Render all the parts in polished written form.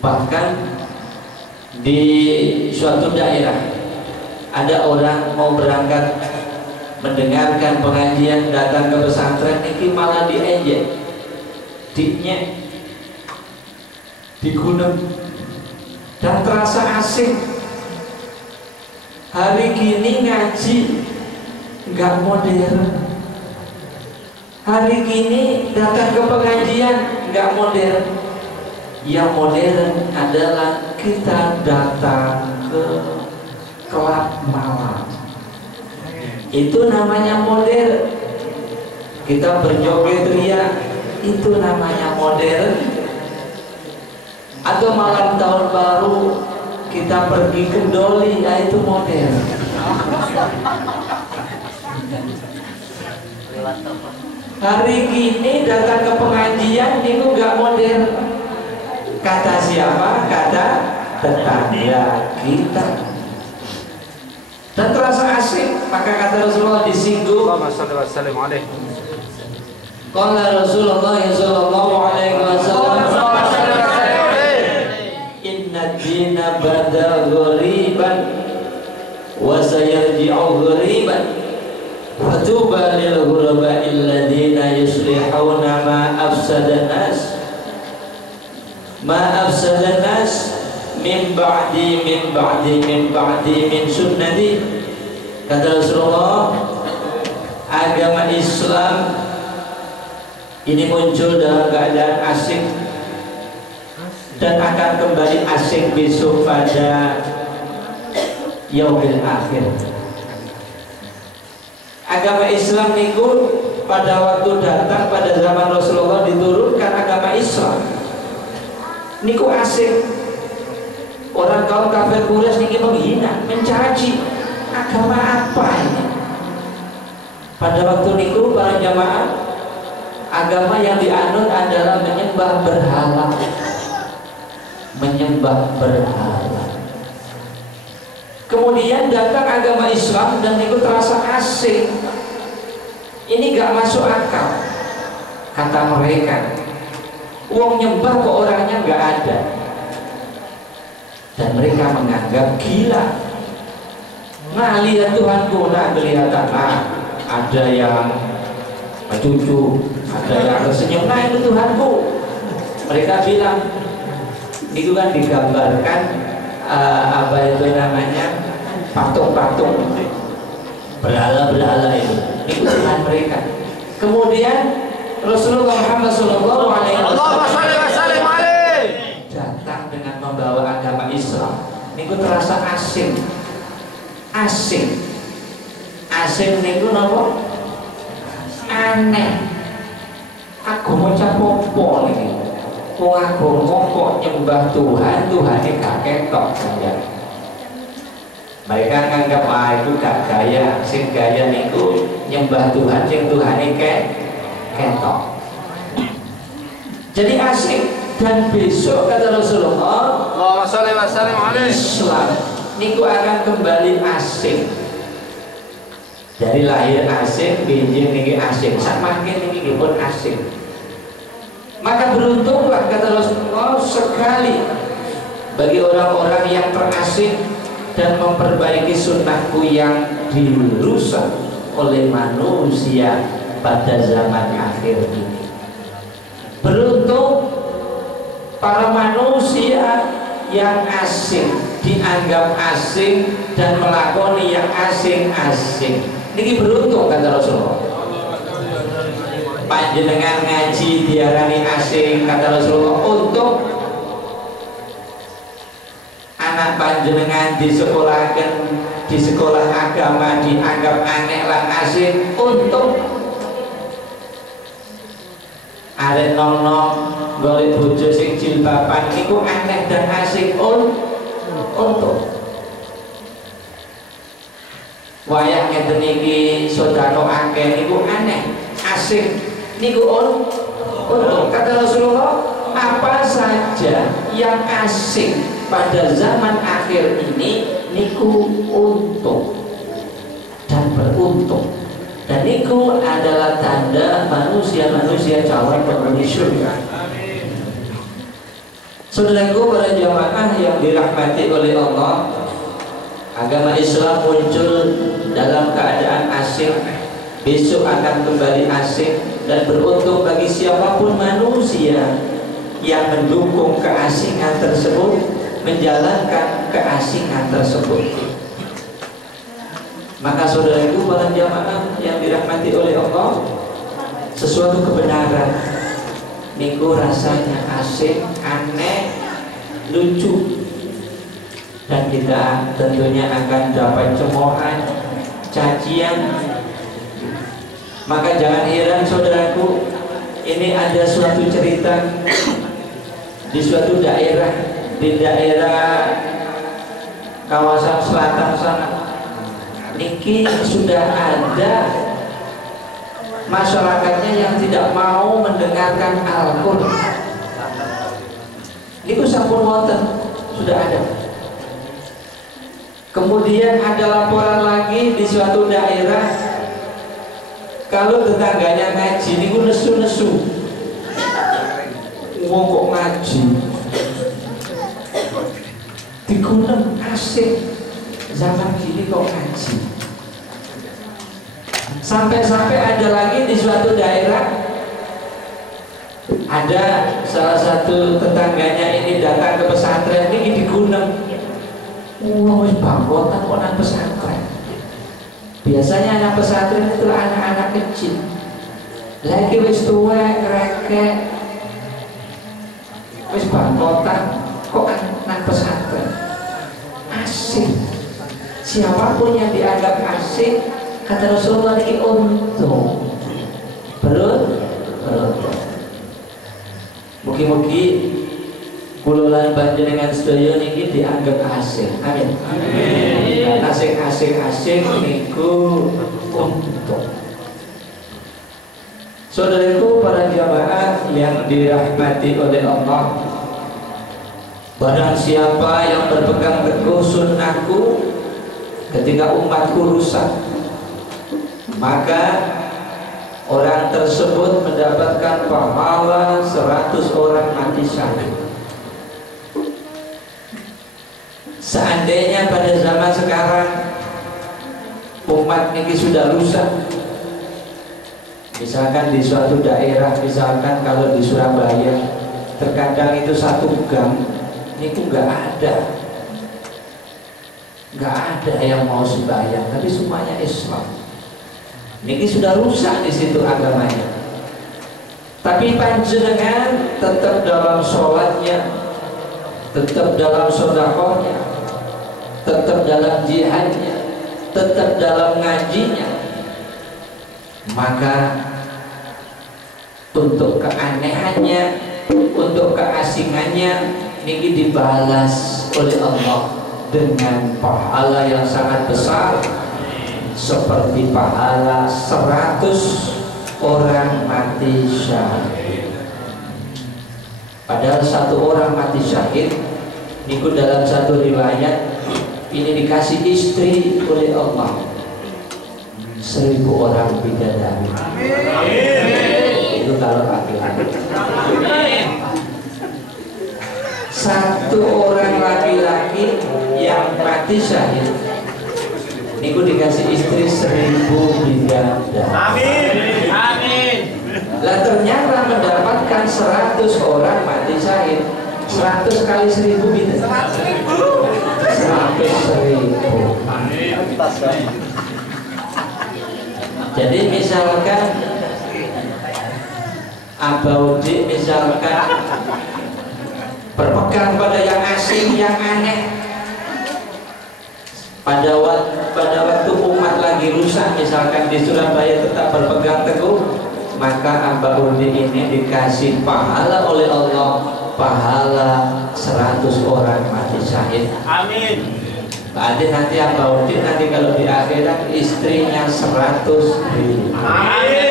Bahkan di suatu daerah ada orang mau berangkat mendengarkan pengajian, datang ke pesantren ini malah diejek, dinyek, digunem, dan terasa asing. Hari gini ngaji nggak modern, hari gini datang ke pengajian nggak modern. Yang modern adalah kita datang ke klub malam, itu namanya modern. Kita berjoget ria, itu namanya modern. Atau malam tahun baru kita pergi ke Doli, ya itu modern. Hari gini datang ke pengajian itu gak modern. Kata siapa? Kata tetangga kita. Dan terasa asing. Maka kata Rasulullah disinggung. Qala Rasulullah sallallahu alaihi wasallam, inna dina bada ghariban wa sayarji'u ghariban fatuba lil ghuraba'il ladina yuslihuna ma afsadan nas min ba'di min sunnati. Kata Rasulullah, agama Islam ini muncul dalam keadaan asing dan akan kembali asing besok pada yaumil akhir. Agama Islam itu pada waktu datang pada zaman Rasulullah diturunkan agama Islam niku asing. Orang kaum kafir Quraisy niki menghina, mencaci agama apa ini. Pada waktu niku para jamaah, agama yang dianut adalah menyembah berhala. Menyembah berhala. Kemudian datang agama Islam dan niku terasa asing. Ini gak masuk akal. Kata mereka, uang nyembah kok orangnya gak ada. Dan mereka menganggap gila. Nah, lihat Tuhanku, nah kelihatan, nah ada yang mencucu, ada yang tersenyum, nah itu Tuhanku. Mereka bilang, itu kan digambarkan apa itu namanya, patung-patung, berhala-berhala itu Tuhan mereka. Kemudian Rasulullah Muhammad SAW datang dengan membawa agama Islam. Niku terasa asing, asing niku napa? Aneh. Agama capopo niki. Wong agama kok nyembah Tuhan, Tuhane gak ketok saja. Mereka nganggap itu gak gaya, sing gaya niku nyembah Tuhan, sing Tuhane ketok. Jadi asing. Dan besok kata Rasulullah, Islam niku akan kembali asing. Dari lahir asing, benjing niki asing, semakin niki pun asing. Maka beruntunglah kata Rasulullah sekali bagi orang-orang yang terasing dan memperbaiki sunnahku yang dirusak oleh manusia pada zaman akhir ini. Beruntung para manusia yang asing, dianggap asing dan melakoni yang asing-asing. Niki beruntung kata Rasulullah. Panjenengan ngaji diarani asing kata Rasulullah, untuk anak panjenengan disekolahkan di sekolah agama dianggap aneh lah asing, untuk arek nom-nom golek bojo sing jilbaban niku aneh dan asing, untuk wayang ngeten iki sedekah akeh niku aneh, asing niku untuk. Kata Rasulullah, apa saja yang asing pada zaman akhir ini niku untuk dan beruntung. Dan itu adalah tanda manusia-manusia calon penghuni surga. Saudaraku para jamaah yang dirahmati oleh Allah, agama Islam muncul dalam keadaan asing, besok akan kembali asing, dan beruntung bagi siapapun manusia yang mendukung keasingan tersebut, menjalankan keasingan tersebut. Maka saudaraku para jamaah yang dirahmati oleh Allah, sesuatu kebenaran niku rasanya asing, aneh, lucu, dan kita tentunya akan dapat cemoohan, cacian. Maka jangan heran saudaraku, ini ada suatu cerita di suatu daerah, di daerah kawasan selatan sana. Niki sudah ada masyarakatnya yang tidak mau mendengarkan Al-Quran. Niku sampun wonten, sudah ada. Kemudian ada laporan lagi di suatu daerah, kalau tetangganya ngaji niku nesu-nesu. Wong kok ngaji? Digunem asik. Zaman kini kok ngaji? Sampai-sampai ada lagi di suatu daerah, ada salah satu tetangganya ini datang ke pesantren ini digunem. Wis bangkotan kok nang pesantren. Biasanya anak pesantren itu anak-anak kecil. Lagi wis tuwek, rekek, wis bangkotan kok nang pesantren. Asik. Siapapun yang dianggap asik, kata Rasulullah ini untung, beruntung. Mugi-mugi kula panjenengan sedaya niki dianggap asik. Amin. Amin. Asik niku untung. Saudaraku para jamaah yang dirahmati oleh Allah, barang siapa yang berpegang teguh sunnahku ketika umatku rusak, maka orang tersebut mendapatkan pahala 100 orang mati syahid. Seandainya pada zaman sekarang umat ini sudah rusak, misalkan di suatu daerah, misalkan kalau di Surabaya, terkadang itu satu gang itu nggak ada yang mau sembahyang, tapi semuanya Islam. Ini sudah rusak di situ agamanya. Tapi panjenengan tetap dalam sholatnya, tetap dalam sedekahnya, tetap dalam jihadnya, tetap dalam ngajinya, maka untuk keanehannya, untuk keasingannya, ini dibalas oleh Allah dengan pahala yang sangat besar, seperti pahala 100 orang mati syahid. Padahal satu orang mati syahid niku dalam satu riwayat ini dikasih istri oleh Allah 1000 orang bidadari. Itu kalau laki-laki. Satu orang laki-laki yang mati syahid niku dikasih istri 1000 bidadari. Amin. Amin. Lah ternyata mendapatkan 100 orang mati syahid. 100 kali 1000 bidadari. 100.000. Jadi misalkan Abaudi misalkan berpegang pada yang asing, yang aneh, pada waktu umat lagi rusak, misalkan di Surabaya tetap berpegang teguh, maka Abaudi ini dikasih pahala oleh Allah, pahala 100 orang mati syahid. Amin. Berarti nanti Abaudi nanti kalau di akhirat istrinya 100.000. Amin.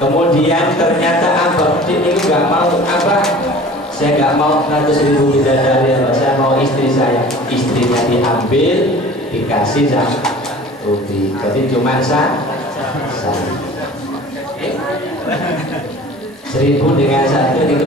Kemudian ternyata Abaudi ini nggak mau apa? Saya nggak mau 100.000 bidadari, saya mau istri saya. Istrinya diambil, dikasih Abaudi. Jadi cuma satu. 1000 dengan 1